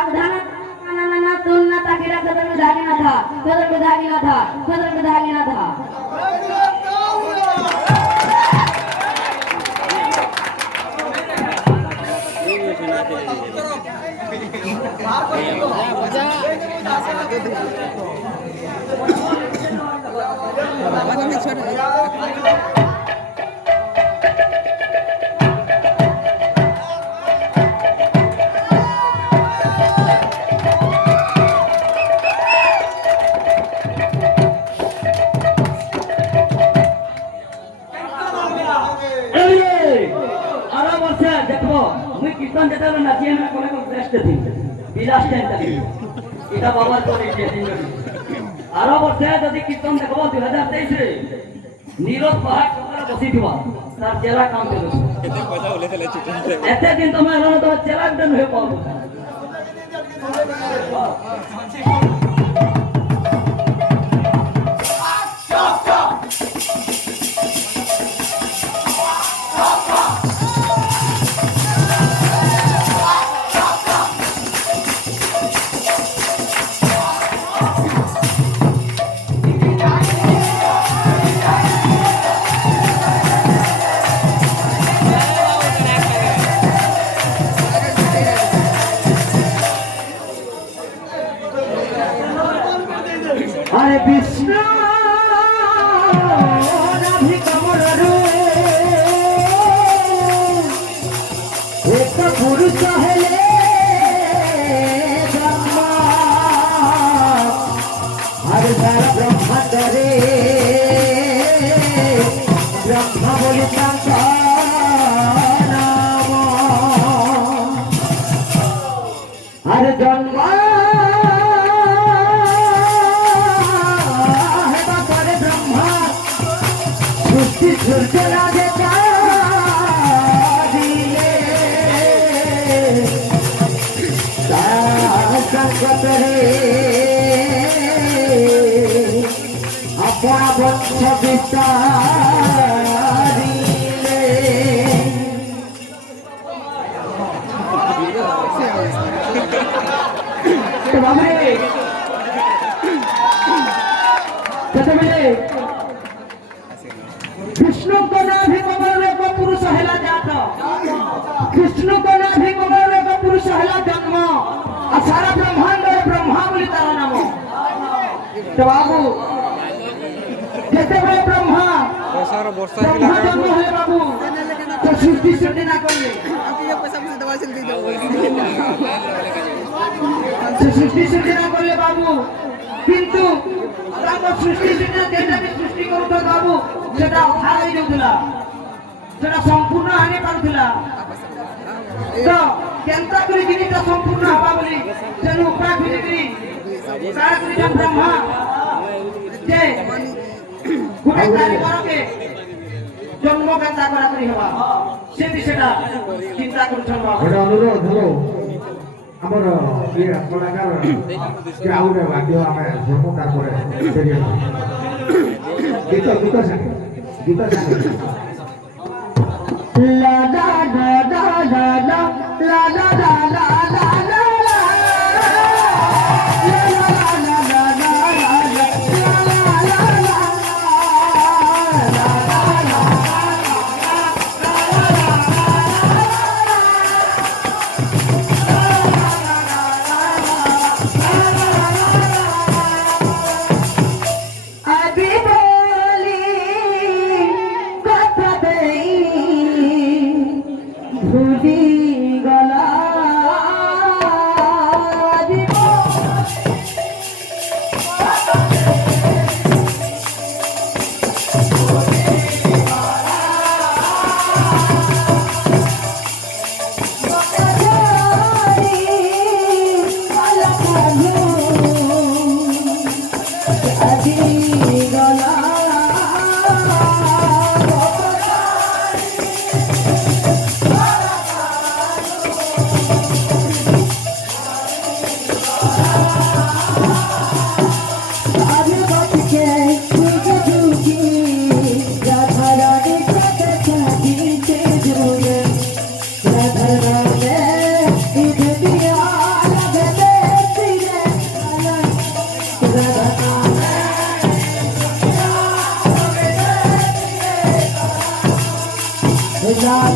सावधान ना तोन ना ताकेला खदर धागी ना था खदर धागी ना था खदर धागी ना था कीर्तन যেটা নাচিয়ে না কোন বেস্ট দিন বিলাস টাইম থাকে এটা বাবার করে দিন আরো বর্ষে যদি কীর্তন দেখব 2023 রে নীরব পাহাড় সকালে বসি দিবা তার জেলা কাম করে এতে পয়সা বলে ফেলে ছুটে এতে দিন তোমার হলো তো জেলা দিন হয়ে পাবো हरे विष्णु नाभि कमल रे एक पुरुष हेले ब्रह्मा हरे सारा ब्रह्मांड रे ब्रह्मा बोली तांका नाम हरे जन्म झुरझुरा देता दिए संकट रे अपना वंश विस्तारिले तो बाबू रे कैसे मिले कृष्ण को नाभि कमल को पुरुष हेला जात कृष्ण को नाभि कमल को पुरुष हेला जन्म आ सारा ब्रह्मांड ब्रह्मा बोली तारा नाम तो बाबू जैसे बड़े ब्रह्मा ब्रह्मा जन्म है बाबू तो सृष्टि सृष्टि ना करिए सृष्टि सृष्टि ना करिए बाबू किंतु सृष्टि सृष्टि करूथ बाबू সেটা অধা হয়ে যাউଥିଲା সেটা সম্পূর্ণ হানি পারুଥିଲା তো কেনতা করে জিনিসটা সম্পূর্ণ হবা বলি যেন উপায় খুঁজিকি কার করিটা ব্রহ্মা যে গোটে কারিগরকে জন্ম কেনতা করা করি হবা সে বিষয়টা চিন্তা করছেন বাবু এটা অনুরোধ হলো আমার ইয়ে কলাকার যে আউরে বাদ্য আমি জন্ম তারপরে গীত গীত সাথে गीता ला ला ला ला ला ला ला ला ला ला ला la